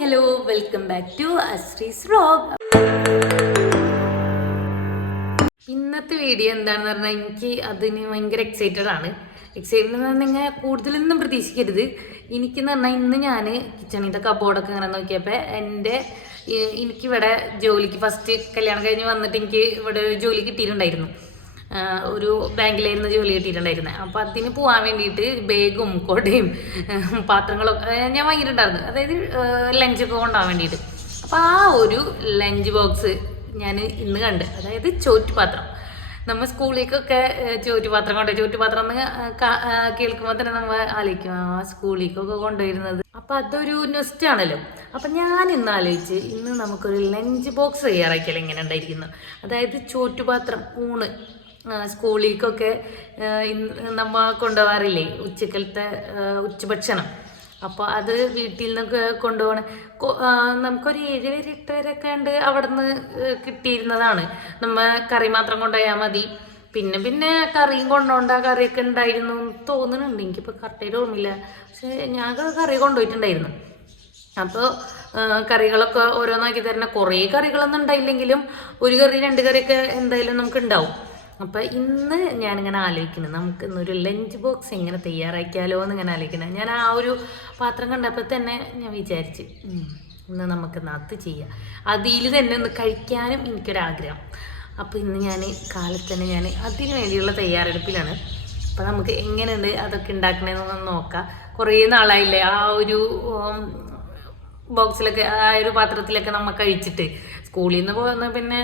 Hello welcome back to അശ്രീസ് റോഗ് ഇന്നത്തെ വീഡിയോ എന്താണെന്ന് പറഞ്ഞാൽ എനിക്ക് അതിന് ഭയങ്കര എക്സൈറ്റഡ് ആണ്. എക്സൈറ്റഡ് എന്ന് പറഞ്ഞാൽ കൂടുതലൊന്നും പ്രതീക്ഷിക്കരുത്. എനിക്കെന്ന് പറഞ്ഞാൽ ഇന്ന് ഞാൻ കിച്ചണിന്റെ കബോർഡൊക്കെ ഇങ്ങനെ നോക്കിയപ്പോൾ എന്റെ എനിക്കിവിടെ ജോലിക്ക് ഫസ്റ്റ് കല്യാണം കഴിഞ്ഞ് വന്നിട്ട് എനിക്ക് ഇവിടെ ഒരു ജോലി കിട്ടിയിട്ടുണ്ടായിരുന്നു. ഒരു ബാങ്കിലായിരുന്നു ജോലി കിട്ടിയിട്ടുണ്ടായിരുന്നത് അപ്പോൾ അതിന് പോകാൻ വേണ്ടിയിട്ട് ബാഗും കൊടയും പാത്രങ്ങളൊക്കെ ഞാൻ വാങ്ങിയിട്ടുണ്ടായിരുന്നു. അതായത് ലഞ്ചൊക്കെ കൊണ്ടുപോകാൻ വേണ്ടിയിട്ട്. അപ്പോൾ ആ ഒരു ലഞ്ച് ബോക്സ് ഞാൻ ഇന്ന് കണ്ട്. അതായത് ചോറ്റുപാത്രം നമ്മൾ സ്കൂളിലേക്കൊക്കെ ചോറ്റുപാത്രം കൊണ്ട് ചോറ്റുപാത്രം എന്ന് കേൾക്കുമ്പോൾ തന്നെ നമ്മൾ ആലോചിക്കും ആ സ്കൂളിലേക്കൊക്കെ കൊണ്ടുവരുന്നത്. അപ്പം അതൊരു നെസ്റ്റ് ആണല്ലോ. അപ്പം ഞാൻ ഇന്ന് ആലോചിച്ച് ഇന്ന് നമുക്കൊരു ലഞ്ച് ബോക്സ് തയ്യാറാക്കിയാൽ ഇങ്ങനെ ഉണ്ടായിരിക്കുന്നു? അതായത് ചോറ്റുപാത്രം ഊണ്. സ്കൂളിലേക്കൊക്കെ നമ്മ കൊണ്ടുപോകാറില്ലേ ഉച്ചക്കലത്തെ ഉച്ചഭക്ഷണം. അപ്പോൾ അത് വീട്ടിൽ നിന്നൊക്കെ കൊണ്ടുപോകണം നമുക്കൊരു ഏഴ് വരെ എട്ട് വരെയൊക്കെ ഉണ്ട് അവിടെ നിന്ന് കിട്ടിയിരുന്നതാണ്. നമ്മ കറി മാത്രം കൊണ്ടുപോയാൽ മതി. പിന്നെ പിന്നെ കറിയും കൊണ്ടുപോകണ്ട കറിയൊക്കെ ഉണ്ടായിരുന്നു എന്ന് തോന്നുന്നുണ്ട്. എനിക്കിപ്പോൾ കറക്റ്റായിട്ട് ഓർമ്മയില്ല. പക്ഷേ ഞാൻ കറി കൊണ്ടുപോയിട്ടുണ്ടായിരുന്നു. അപ്പോൾ കറികളൊക്കെ ഓരോന്നാക്കി തരുന്ന കുറേ കറികളൊന്നും ഉണ്ടായില്ലെങ്കിലും ഒരു കറി രണ്ട് കറിയൊക്കെ എന്തായാലും നമുക്ക് ഉണ്ടാവും. അപ്പം ഇന്ന് ഞാൻ ഇങ്ങനെ ആലോചിക്കുന്നത് നമുക്ക് ഇന്നൊരു ലഞ്ച് ബോക്സ് എങ്ങനെ തയ്യാറാക്കിയാലോ എന്ന് ഇങ്ങനെ ആലോചിക്കുന്നത് ഞാൻ ആ ഒരു പാത്രം കണ്ടപ്പോൾ തന്നെ ഞാൻ വിചാരിച്ച് ഇന്ന് നമുക്ക് നത്ത് ചെയ്യാം. അതിൽ തന്നെ ഒന്ന് കഴിക്കാനും എനിക്കൊരാഗ്രഹം. അപ്പോൾ ഇന്ന് ഞാൻ കാലത്ത് തന്നെ ഞാൻ അതിന് വേണ്ടിയുള്ള തയ്യാറെടുപ്പിലാണ്. അപ്പോൾ നമുക്ക് എങ്ങനെയുണ്ട് അതൊക്കെ ഉണ്ടാക്കണേന്നൊന്ന് നോക്കാം. കുറേ നാളായില്ലേ ആ ഒരു ബോക്സിലൊക്കെ ആ ഒരു പാത്രത്തിലൊക്കെ നമ്മൾ കഴിച്ചിട്ട്. സ്കൂളിൽ നിന്ന് പോകുന്ന പിന്നെ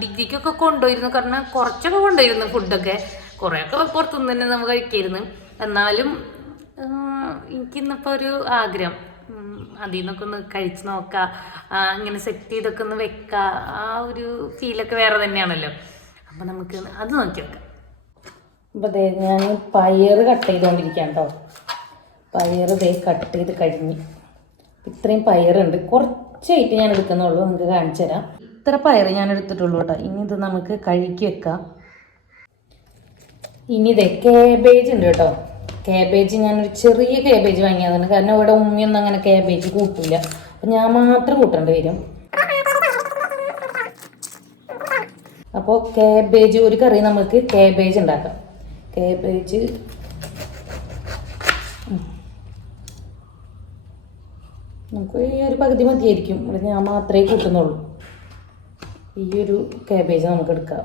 ഡിഗ്രിക്കൊക്കെ കൊണ്ടുപോയിരുന്നു കാരണം കുറച്ചൊക്കെ കൊണ്ടുപോയിരുന്നു ഫുഡൊക്കെ. കുറേയൊക്കെ പുറത്തുനിന്ന് തന്നെ നമ്മൾ കഴിക്കായിരുന്നു. എന്നാലും എനിക്കിന്നിപ്പോൾ ഒരു ആഗ്രഹം. അതിൽ നിന്നൊക്കെ ഒന്ന് കഴിച്ച് നോക്കാം. ഇങ്ങനെ സെറ്റ് ചെയ്തൊക്കെ ഒന്ന് വെക്കുക ആ ഒരു ഫീലൊക്കെ വേറെ തന്നെയാണല്ലോ. അപ്പം നമുക്ക് അത് നോക്കി വെക്കാം. ഇപ്പം ഞാൻ പയർ കട്ട് ചെയ്തുകൊണ്ടിരിക്കുകയാണ് കേട്ടോ പയർ ദേ കട്ട് ചെയ്ത് കഴിഞ്ഞ്. ഇത്രയും പയറുണ്ട്. കുറച്ചായിട്ട് ഞാൻ എടുക്കുന്നുള്ളൂ നിങ്ങൾക്ക് കാണിച്ചു തരാം. ഇത്ര പയർ ഞാൻ എടുത്തിട്ടുള്ളൂ കേട്ടോ. ഇനി ഇത് നമുക്ക് കഴുകി വെക്കാം. ഇനി ഇതേ കേബേജ് ഉണ്ട് കേട്ടോ. കേബേജ് ഞാനൊരു ചെറിയ കേബേജ് വാങ്ങിയതാണ്. കാരണം ഇവിടെ ഉമ്മയൊന്നും അങ്ങനെ കേബേജ് കൂട്ടില്ല അപ്പം ഞാൻ മാത്രം കൂട്ടേണ്ടി വരും. അപ്പോൾ കേബേജ് ഒരു കറി നമുക്ക് കേബേജ് ഉണ്ടാക്കാം. കേബേജ് നമുക്ക് ഈ ഒരു പകുതി മതിയായിരിക്കും. ഇവിടെ ഞാൻ മാത്രമേ കൂട്ടുന്നുള്ളൂ. ഈ ഒരു കാബേജ് നമുക്ക് എടുക്കാം.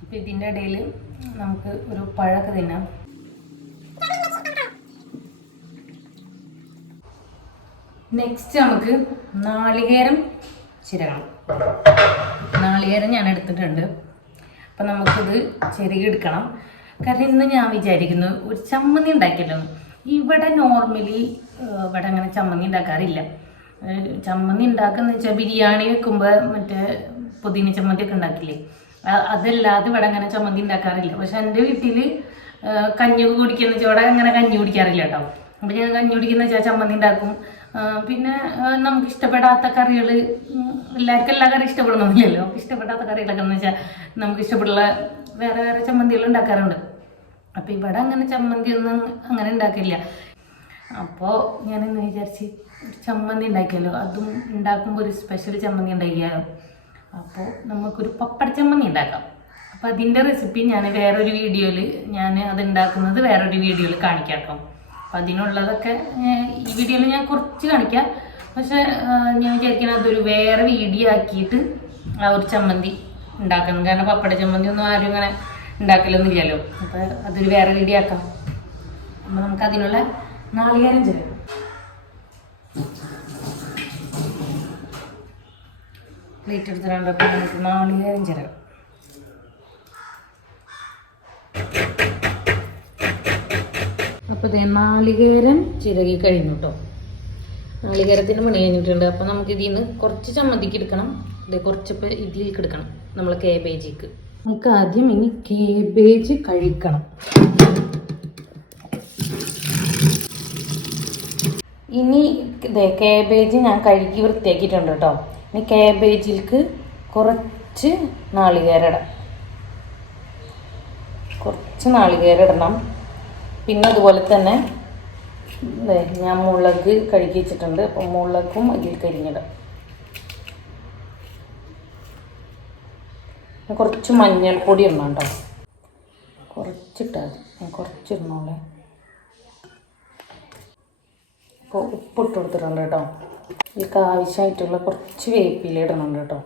അപ്പം ഇതിന്റെ ഇടയിൽ നമുക്ക് ഒരു പഴമൊക്കെ തിന്നാം. നെക്സ്റ്റ് നമുക്ക് നാളികേരം ചിരകണം. നാളികേരം ഞാൻ എടുത്തിട്ടുണ്ട്. അപ്പം നമുക്കിത് എടുക്കണം കാരണം ഇന്ന് ഞാൻ വിചാരിക്കുന്നു ഒരു ചമ്മന്തി ഉണ്ടാക്കിയല്ലോ. ഇവിടെ നോർമലി ഇവിടെ അങ്ങനെ ചമ്മന്തി ഉണ്ടാക്കാറില്ല. ചമ്മന്തി ഉണ്ടാക്കുന്ന വെച്ചാൽ ബിരിയാണി വെക്കുമ്പോൾ മറ്റേ പുതിന ചമ്മന്തി ഒക്കെ ഉണ്ടാക്കില്ലേ? അതല്ലാതെ ഇവിടെ അങ്ങനെ ചമ്മന്തി ഉണ്ടാക്കാറില്ല. പക്ഷെ എന്റെ വീട്ടിൽ കഞ്ഞി കുടിക്കുന്ന വെച്ചാൽ ഇവിടെ അങ്ങനെ കഞ്ഞി കുടിക്കാറില്ല കേട്ടോ. അപ്പം ഞാൻ കഞ്ഞി കുടിക്കുന്ന വെച്ചാൽ ചമ്മന്തി ഉണ്ടാക്കും. പിന്നെ നമുക്ക് ഇഷ്ടപ്പെടാത്ത കറികൾ എല്ലാവർക്കും എല്ലാ കറി ഇഷ്ടപ്പെടണമെന്നില്ലല്ലോ ഇഷ്ടപ്പെടാത്ത കറികളൊക്കെ എന്ന് വെച്ചാൽ നമുക്ക് ഇഷ്ടപ്പെടുള്ള വേറെ വേറെ ചമ്മന്തികൾ ഉണ്ടാക്കാറുണ്ട്. അപ്പോൾ ഇവിടെ അങ്ങനെ ചമ്മന്തി ഒന്നും അങ്ങനെ ഉണ്ടാക്കില്ല. അപ്പോൾ ഞാൻ ഇന്ന് വിചാരിച്ച് ഒരു ചമ്മന്തി ഉണ്ടാക്കിയല്ലോ അതും ഉണ്ടാക്കുമ്പോൾ ഒരു സ്പെഷ്യൽ ചമ്മന്തി ഉണ്ടാക്കിയാലോ? അപ്പോൾ നമുക്കൊരു പപ്പട ചമ്മന്തി ഉണ്ടാക്കാം. അപ്പോൾ അതിന്റെ റെസിപ്പി ഞാൻ വേറൊരു വീഡിയോയിൽ ഞാൻ അത് ഉണ്ടാക്കുന്നത് വേറൊരു വീഡിയോയിൽ കാണിക്കാം അപ്പം അതിനുള്ളതൊക്കെ ഈ വീഡിയോയിൽ ഞാൻ കുറച്ച് കാണിക്കാം. പക്ഷെ ഞാൻ വിചാരിക്കുന്നത് അതൊരു വേറെ വീഡിയോ ആക്കിയിട്ട് ആ ഒരു ചമ്മന്തി ഉണ്ടാക്കണം. കാരണം പപ്പട ചമ്മന്തി ഒന്നും ആരും ഇങ്ങനെ ഉണ്ടാക്കലൊന്നുമില്ലല്ലോ. അപ്പോൾ അതൊരു വേറെ വീഡിയോ ആക്കാം അപ്പോൾ നമുക്ക് അതിനുള്ള നാളികേരം ചെയ്യാം പ്ലേറ്റ് എടുത്തിട്ടുണ്ട് അപ്പോൾ നമുക്ക് നാളികേരം അപ്പോൾ ഇതേ നാളികേരം ചിരകി കഴിഞ്ഞു കേട്ടോ നാളികേരത്തിന് പണി കഴിഞ്ഞിട്ടുണ്ട്. അപ്പോൾ നമുക്ക് ഇതിൽ നിന്ന് കുറച്ച് ചമ്മന്തിക്ക് എടുക്കണം. ഇത് കുറച്ചിപ്പോൾ ഇതിലേക്ക് എടുക്കണം നമ്മൾ കേബേജിക്ക് നമുക്ക് ആദ്യം ഇനി കേബേജ് കഴിക്കണം. ഇനി ഇതേ കേബേജ് ഞാൻ കഴുകി വൃത്തിയാക്കിയിട്ടുണ്ട് കേട്ടോ ഇനി കേബേജിലേക്ക് കുറച്ച് നാളികേരം കുറച്ച് നാളികേരം ഇടണം. പിന്നെ അതുപോലെ തന്നെ ഞാൻ മുളക് കഴുകി വെച്ചിട്ടുണ്ട്. അപ്പം മുളകും അതിൽ കരിഞ്ഞിടാം. കുറച്ച് മഞ്ഞൾപ്പൊടി ഇടണം കേട്ടോ. കുറച്ചിട്ടാൽ കുറച്ചിടണോളെ ഞാൻ കുറച്ചിരുന്നോളെ അപ്പോൾ ഉപ്പിട്ട് കൊടുത്തിട്ടുണ്ട് കേട്ടോ. ഇതിൽക്ക് ആവശ്യമായിട്ടുള്ള കുറച്ച് വേപ്പില ഇടണുണ്ട് കേട്ടോ.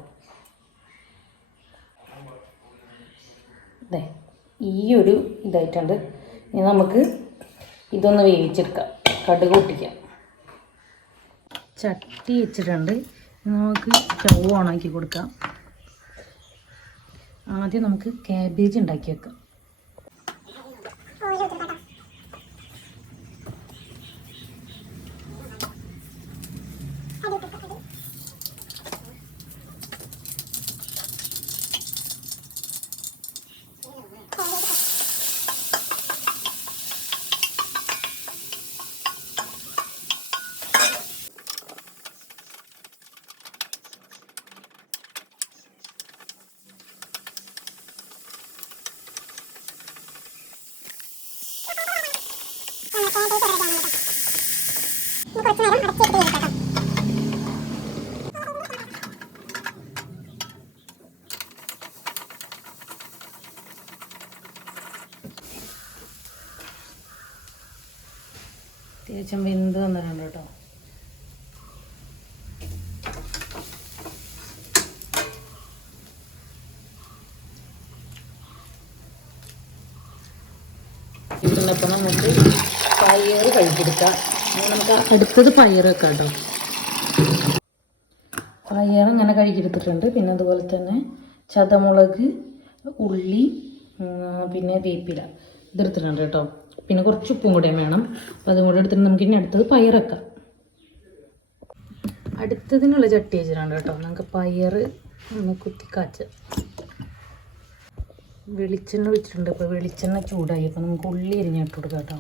അതെ ഈ ഒരു ഇതായിട്ടുണ്ട്. ഇനി നമുക്ക് ഇതൊന്ന് വേവിച്ചെടുക്കാം. കടുക് പൊട്ടിക്കാം. ചട്ടി വെച്ചിട്ടുണ്ട്. നമുക്ക് സ്റ്റൗ ഓണാക്കി കൊടുക്കാം. ആദ്യം നമുക്ക് കാബേജ് ഉണ്ടാക്കി വെക്കാം. അത്യാവശ്യം വെന്ത് വന്നിട്ടുണ്ട് കേട്ടോ. ഇതിനൊപ്പം നമുക്ക് പയർ കഴുകിയെടുക്കാം. ഇനി അടുത്തത് പയർ വെക്കാം പയർ ഇങ്ങനെ കഴുകിയെടുത്തിട്ടുണ്ട് പിന്നെ അതുപോലെ തന്നെ ചതമുളക് ഉള്ളി പിന്നെ വേപ്പില ഇതെടുത്തിട്ടുണ്ട് കേട്ടോ. പിന്നെ കുറച്ച് ഉപ്പും കൂടെ വേണം. അപ്പം അതും കൂടെ എടുത്തിട്ട് നമുക്ക് ഇനി അടുത്തത് പയർ വെക്കാം. അടുത്തതിനുള്ള ചട്ടി വെച്ചിട്ടുണ്ട് കേട്ടോ. നമുക്ക് പയർ ഒന്ന് കുത്തിക്കാച്ച. വെളിച്ചെണ്ണ വെച്ചിട്ടുണ്ട് ഇപ്പോൾ വെളിച്ചെണ്ണ ചൂടായി. അപ്പോൾ നമുക്ക് ഉള്ളി എരിഞ്ഞിട്ട് കൊടുക്കാം കേട്ടോ.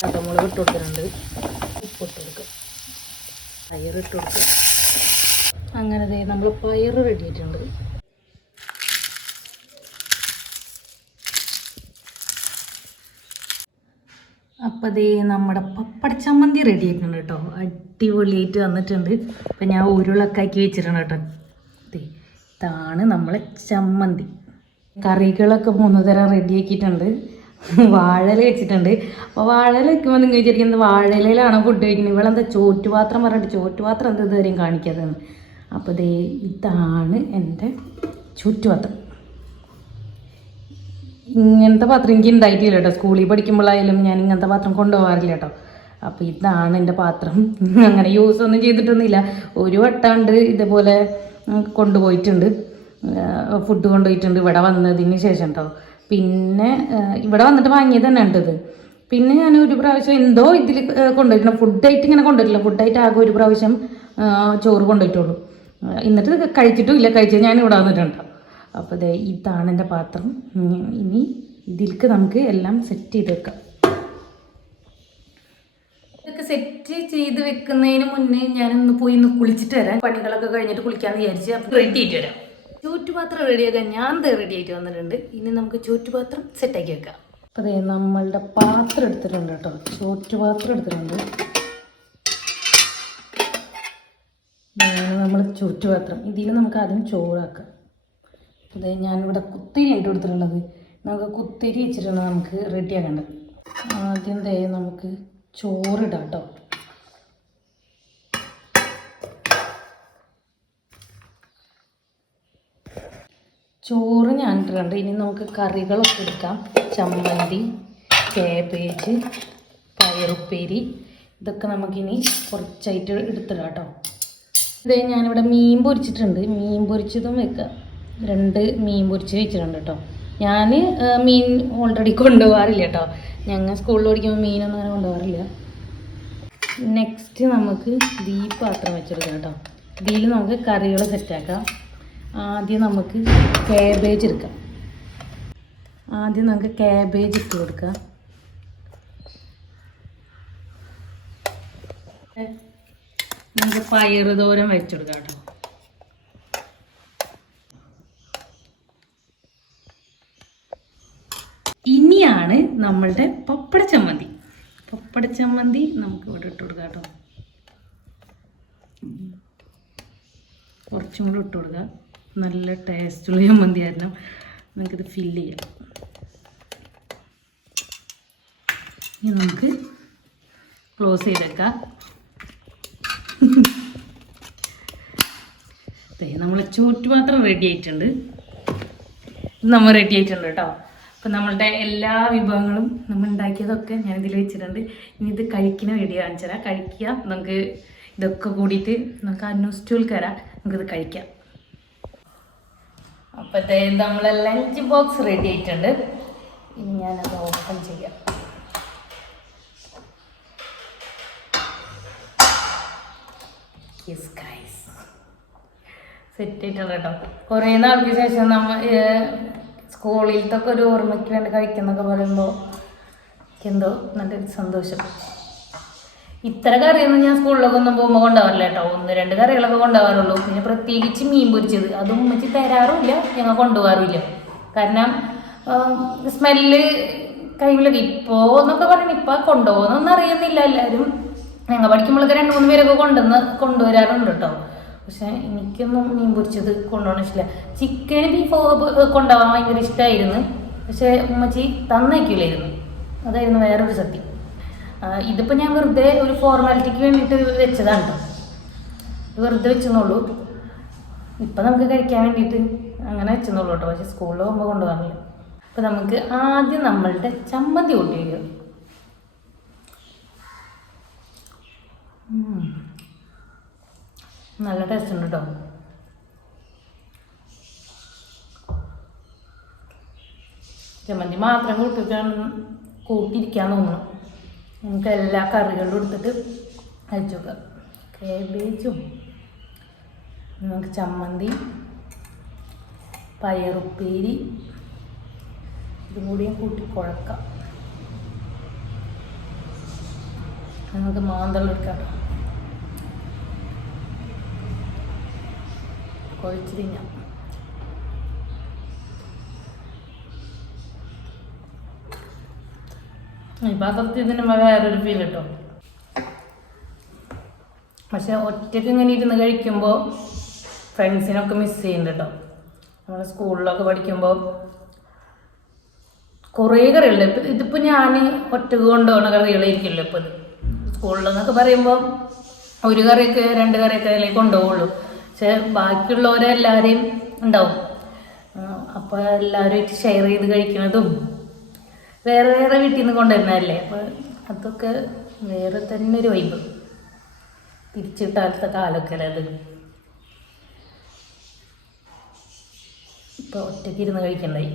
ചതമുളക് ഇട്ട് കൊടുക്കുന്നുണ്ട് ഉപ്പ് ഇട്ട് കൊടുക്കും. പയർ ഇട്ട് കൊടുക്കുക അങ്ങനെ നമ്മൾ പയർ റെഡി ആയിട്ടുണ്ട് അപ്പം ദേ നമ്മുടെ പപ്പട ചമ്മന്തി റെഡി ആയിട്ടുണ്ട് കേട്ടോ. അടിപൊളിയായിട്ട് വന്നിട്ടുണ്ട്. അപ്പം ഞാൻ ഉരുളൊക്കെ ആക്കി വെച്ചിട്ടുണ്ട് കേട്ടോ. ദേ ഇതാണ് നമ്മളെ ചമ്മന്തി. കറികളൊക്കെ മൂന്ന് തരം റെഡി ആക്കിയിട്ടുണ്ട്. വാഴല വെച്ചിട്ടുണ്ട് അപ്പോൾ വാഴല വെക്കുമ്പോൾ നിങ്ങൾ വിചാരിക്കുന്നത് വാഴയിലാണ് ഫുഡ് കഴിക്കുന്നത്. ഇവളെന്താ ചോറ്റുപാത്രം പറഞ്ഞിട്ട് ചോറ്റുപാത്രം എന്താ ഇതുവരെയും കാണിക്കാത്തതെന്ന്. അപ്പോൾ ദേ ഇതാണ് എന്റെ ചുറ്റുപാത്രം. ഇങ്ങനത്തെ പാത്രം എനിക്ക് ഉണ്ടായിട്ടില്ല കേട്ടോ. സ്കൂളിൽ പഠിക്കുമ്പോഴായാലും ഞാൻ ഇങ്ങനത്തെ പാത്രം കൊണ്ടുപോകാറില്ല കേട്ടോ. അപ്പോൾ ഇതാണ് എന്റെ പാത്രം. അങ്ങനെ യൂസ് ഒന്നും ചെയ്തിട്ടൊന്നുമില്ല. ഒരു വട്ടാണ്ട് ഇതേപോലെ കൊണ്ടുപോയിട്ടുണ്ട്. ഫുഡ് കൊണ്ടുപോയിട്ടുണ്ട്. ഇവിടെ വന്നതിന് ശേഷം കേട്ടോ. പിന്നെ ഇവിടെ വന്നിട്ട് വാങ്ങിയത് തന്നെ ഉണ്ടത് പിന്നെ ഞാൻ ഒരു പ്രാവശ്യം എന്തോ ഇതിൽ കൊണ്ടുപോയിട്ടുണ്ട് ഫുഡായിട്ട് ഇങ്ങനെ കൊണ്ടുപോയിട്ടില്ല ഫുഡായിട്ട് ആകെ ഒരു പ്രാവശ്യം ചോറ് കൊണ്ടുപോയിട്ടുള്ളൂ എന്നിട്ട് കഴിച്ചിട്ടും ഇല്ല. കഴിച്ചത് ഞാൻ ഇവിടെ വന്നിട്ടുണ്ട്. അപ്പോൾ ദേ ഇതാണ് എന്റെ പാത്രം. ഇനി ഇതിലേക്ക് നമുക്ക് എല്ലാം സെറ്റ് ചെയ്ത് വെക്കാം. ഇതൊക്കെ സെറ്റ് ചെയ്ത് വെക്കുന്നതിന് മുന്നേ ഞാനൊന്ന് പോയി ഒന്ന് കുളിച്ചിട്ട് വരാം. പണികളൊക്കെ കഴിഞ്ഞിട്ട് കുളിക്കാന്ന് വിചാരിച്ച്. അപ്പോൾ റെഡി ആയിട്ട് വരാം. ചൂറ്റുപാത്രം റെഡിയാക്കാൻ ഞാൻ റെഡി ആയിട്ട് വന്നിട്ടുണ്ട്. ഇനി നമുക്ക് ചൂറ്റുപാത്രം സെറ്റാക്കി വെക്കാം. അപ്പോൾ അതെ നമ്മളുടെ പാത്രം എടുത്തിട്ടുണ്ട് കേട്ടോ. ചൂറ്റുപാത്രം എടുത്തിട്ടുണ്ട്. നമ്മൾ ചുറ്റുപാത്രം. ഇതിൽ നമുക്ക് ആദ്യം ചോറാക്കാം അതെ ഞാനിവിടെ കുത്തിരി ഇട്ട് കൊടുത്തിട്ടുള്ളത്. നമുക്ക് കുത്തിരി വെച്ചിട്ടാണ് നമുക്ക് റെഡി ആക്കേണ്ടത്. ആദ്യം തേ നമുക്ക് ചോറിടാം കേട്ടോ. ചോറ് ഞാൻ ഇട്ടിട്ടുണ്ട്. ഇനി നമുക്ക് കറികളൊക്കെ എടുക്കാം. ചമ്മന്തി കാബേജ് പയറുപ്പേരി. ഇതൊക്കെ നമുക്കിനി കുറച്ചായിട്ട് എടുത്തിടാം കേട്ടോ. ഇതേ ഞാനിവിടെ മീൻ പൊരിച്ചിട്ടുണ്ട്. മീൻ പൊരിച്ചതും വെക്കാം. രണ്ട് മീൻ പൊരിച്ച് വെച്ചിട്ടുണ്ട് കേട്ടോ. ഞാൻ മീൻ ഓൾറെഡി കൊണ്ടുപോകാറില്ല കേട്ടോ. ഞങ്ങൾ സ്കൂളിൽ പഠിക്കുമ്പോൾ മീനൊന്നും അങ്ങനെ കൊണ്ടുപോകാറില്ല. നെക്സ്റ്റ് നമുക്ക് ഈ പാത്രം വെച്ചെടുക്കാം കേട്ടോ. ഇതിൽ നമുക്ക് കറികൾ സെറ്റാക്കാം ആദ്യം നമുക്ക് കാബേജ് എടുക്കാം. ആദ്യം നമുക്ക് കാബേജ് ഇട്ട് കൊടുക്കാം. നമുക്ക് പയറ് തോരൻ വെച്ചെടുക്കാം കേട്ടോ. ഇനിയാണ് നമ്മളുടെ പപ്പട ചമ്മന്തി. പപ്പട ചമ്മന്തി നമുക്ക് ഇവിടെ ഇട്ട് കൊടുക്കാം കേട്ടോ. കുറച്ചും കൂടെ ഇട്ട് കൊടുക്കുക നല്ല ടേസ്റ്റുള്ള ചമ്മന്തി ആയിരുന്നു നമുക്കിത് ഫില്ല് ചെയ്യാം. ഇനി നമുക്ക് ക്ലോസ് ചെയ്തേക്കാം. നമ്മളെ ചൂറ്റുപാത്രം റെഡി ആയിട്ടുണ്ട്. നമ്മൾ റെഡി ആയിട്ടുണ്ട് കേട്ടോ. അപ്പം നമ്മളുടെ എല്ലാ വിഭവങ്ങളും നമ്മൾ ഉണ്ടാക്കിയതൊക്കെ ഞാൻ ഇതിൽ വെച്ചിട്ടുണ്ട്. ഇനി ഇത് കഴിക്കുന്ന വീഡിയോ കാണിച്ചു തരാം കഴിക്കുക നമുക്ക് ഇതൊക്കെ കൂടിയിട്ട് നമുക്ക് അന്വേഷിച്ചു കയറാം. നമുക്കിത് കഴിക്കാം. അപ്പോഴത്തെ നമ്മളെ ലഞ്ച് ബോക്സ് റെഡി ആയിട്ടുണ്ട്. ഇനി ഞാനത് ഓപ്പൺ ചെയ്യാം. യെസ് സെറ്റ് ആയിട്ടുള്ള കേട്ടോ കുറേ നാൾക്ക് ശേഷം നമ്മ സ്കൂളിലത്തൊക്കെ ഒരു ഓർമ്മയ്ക്ക് വേണ്ടി കഴിക്കുന്നൊക്കെ പറയുമ്പോൾ എന്തോ നല്ലൊരു സന്തോഷം. ഇത്ര കറിയൊന്നും ഞാൻ സ്കൂളിലൊക്കെ ഒന്നും പോകുമ്പോൾ കൊണ്ടുപോകാറില്ല കേട്ടോ. ഒന്ന് രണ്ട് കറികളൊക്കെ കൊണ്ടുപോകാറുള്ളൂ. പിന്നെ പ്രത്യേകിച്ച് മീൻ പൊരിച്ചത്. അതും ഉമ്മച്ചി തരാറുമില്ല. ഞങ്ങൾ കൊണ്ടുപോകാറുമില്ല. കാരണം സ്മെല്ല് കൈവിലൊക്കെ ഇപ്പോൾ എന്നൊക്കെ പറഞ്ഞു ഇപ്പം കൊണ്ടുപോകുന്നൊന്നും അറിയുന്നില്ല. എല്ലാവരും ഞങ്ങൾ പഠിക്കുമ്പോഴൊക്കെ രണ്ട് മൂന്ന് പേരൊക്കെ കൊണ്ടുവന്ന് കൊണ്ടുവരാറുണ്ട് കേട്ടോ. പക്ഷെ എനിക്കൊന്നും മീൻ പൊരിച്ചത് കൊണ്ടുപോകണം ഇഷ്ടമില്ല ചിക്കൻ ബീഫ് കൊണ്ടുപോകാൻ ഭയങ്കര ഇഷ്ടമായിരുന്നു പക്ഷെ ഉമ്മച്ചി തന്നേക്കില്ലായിരുന്നു അതായിരുന്നു വേറൊരു സത്യം. ഇതിപ്പോൾ ഞാൻ വെറുതെ ഒരു ഫോർമാലിറ്റിക്ക് വേണ്ടിയിട്ട് വെച്ചതാണ് കേട്ടോ വെറുതെ വെച്ചെന്നുള്ളൂ. ഇപ്പം നമുക്ക് കഴിക്കാൻ വേണ്ടിയിട്ട് അങ്ങനെ വെച്ചെന്നുള്ളൂ കേട്ടോ പക്ഷേ സ്കൂളിൽ പോകുമ്പോൾ കൊണ്ടുപോകാറില്ല. അപ്പം നമുക്ക് ആദ്യം നമ്മളുടെ ചമ്മന്തി കൂട്ടി ഉം. നല്ല ടേസ്റ്റ് ഉണ്ട് കേട്ടോ ചമ്മന്തി മാത്രം കൂട്ടിക്കാൻ കൂട്ടിയിരിക്കാൻ തോന്നണം. നമുക്ക് എല്ലാ കറികളും എടുത്തിട്ട് അയച്ചു കേബേജും നമുക്ക് ചമ്മന്തി പയറുപ്പേരി ഇതും കൂടി കൂട്ടി കുഴക്കാം. നമുക്ക് മാന്തളം എടുക്കാം. കുഴച്ച് തിന്നാം വേറൊരു ഫീൽ കിട്ടും. പക്ഷെ ഒറ്റയ്ക്ക് ഇങ്ങനെ ഇരുന്ന് കഴിക്കുമ്പോൾ ഫ്രണ്ട്സിനൊക്കെ മിസ് ചെയ്യുന്നുണ്ട് കേട്ടോ. നമ്മൾ സ്കൂളിലൊക്കെ പഠിക്കുമ്പോൾ കുറേ കറികളുണ്ട്. ഇപ്പം ഇതിപ്പോൾ ഞാൻ ഒറ്റയ്ക്ക് കൊണ്ടുപോകുന്ന കറികളായിരിക്കുമല്ലോ ഇപ്പോൾ സ്കൂളിലെന്നൊക്കെ പറയുമ്പോൾ ഒരു കറിയൊക്കെ രണ്ട് കറിയൊക്കെ അതിലേക്ക് കൊണ്ടുപോകുള്ളൂ പക്ഷെ ബാക്കിയുള്ളവരെല്ലാവരെയും ഉണ്ടാവും. അപ്പോൾ എല്ലാവരുമായിട്ട് ഷെയർ ചെയ്ത് കഴിക്കുന്നതും വേറെ വേറെ വീട്ടിൽ നിന്ന് കൊണ്ടുവരുന്നതല്ലേ? അപ്പോൾ അതൊക്കെ വേറെ തന്നെ ഒരു വൈബ് തിരിച്ചിട്ടാത്ത കാലൊക്കെ അല്ലേ അത്? ഇപ്പോൾ ഒറ്റയ്ക്ക് ഇരുന്ന് കഴിക്കണ്ടായി.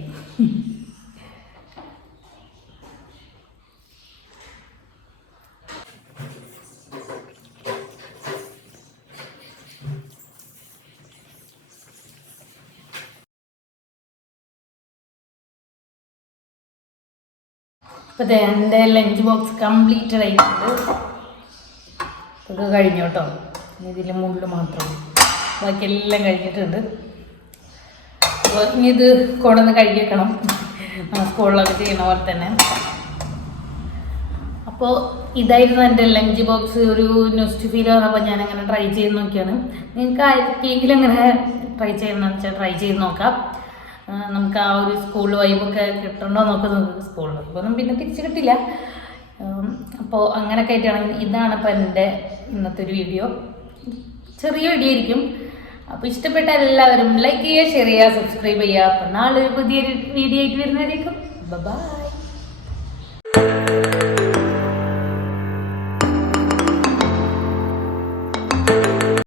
അപ്പോൾ എന്റെ ലഞ്ച് ബോക്സ് കംപ്ലീറ്റഡ് ആയിട്ടുണ്ട്. ഇതൊക്കെ കഴിഞ്ഞു കേട്ടോ. ഇതിൽ മുള്ളു മാത്രം. ബാക്കിയെല്ലാം കഴിഞ്ഞിട്ടുണ്ട്. അപ്പോൾ ഇനി ഇത് കൊണ്ടുവന്ന് കഴുകിയേക്കണം സ്കൂളിലൊക്കെ ചെയ്യുന്ന പോലെ തന്നെ. അപ്പോൾ ഇതായിരുന്നു എന്റെ ലഞ്ച് ബോക്സ്. ഒരു ന്യൂസ്റ്റ് ഫീൽ വന്നപ്പോൾ ഞാൻ അങ്ങനെ ട്രൈ ചെയ്ത് നോക്കിയാണ്. നിങ്ങൾക്ക് ആർക്കെങ്കിലും അങ്ങനെ ട്രൈ ചെയ്യുന്ന വെച്ചാൽ ട്രൈ ചെയ്ത് നോക്കാം. നമുക്ക് ആ ഒരു സ്കൂൾ വൈബൊക്കെ കിട്ടണ്ടോ നമുക്ക് സ്കൂൾ വൈബൊന്നും പിന്നെ തിരിച്ചു കിട്ടില്ല. അപ്പോൾ അങ്ങനെയൊക്കെ ആയിട്ടാണെങ്കിൽ ഇതാണ് ഇപ്പോൾ എന്റെ ഇന്നത്തെ ഒരു വീഡിയോ ചെറിയ വീഡിയോ ആയിരിക്കും. അപ്പോൾ ഇഷ്ടപ്പെട്ട എല്ലാവരും ലൈക്ക് ചെയ്യുക ഷെയർ ചെയ്യുക സബ്സ്ക്രൈബ് ചെയ്യുക. അപ്പം നാളെ പുതിയൊരു വീഡിയോ ആയിട്ട് വരുന്നതായിരിക്കും ബൈ